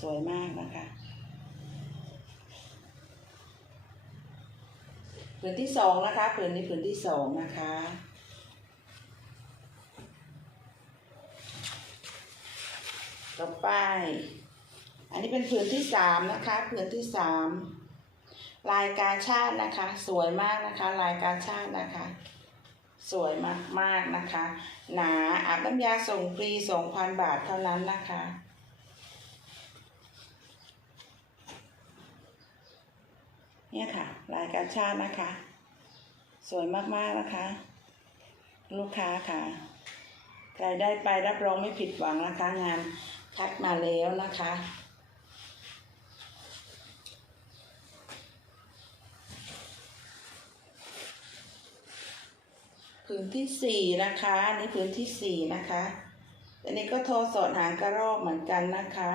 สวยมากนะคะ ผืนที่สองนะคะ ผืนนี้ผืนที่สองนะคะ ต่อไป อันนี้เป็นผืนที่สามนะคะ ผืนที่สามลายกาชาตินะคะ สวยมากนะคะ ลายกาชาตินะคะ สวยมากมากๆนะคะ หนาอาบน้ำยาส่งฟรีสองพันบาทเท่านั้นนะคะ เนี่ยค่ะ ลายกาชาตินะคะ สวยมากๆนะคะ ลูกค้าค่ะ ใครได้ไปรับรองไม่ผิดหวังนะคะ งานคัดมาแล้วนะคะผืนที่สี่นะคะอันนี่ผืนที่สี่นะคะ อันนี้ก็โทรสอดหางกระรอกเหมือนกันนะคะ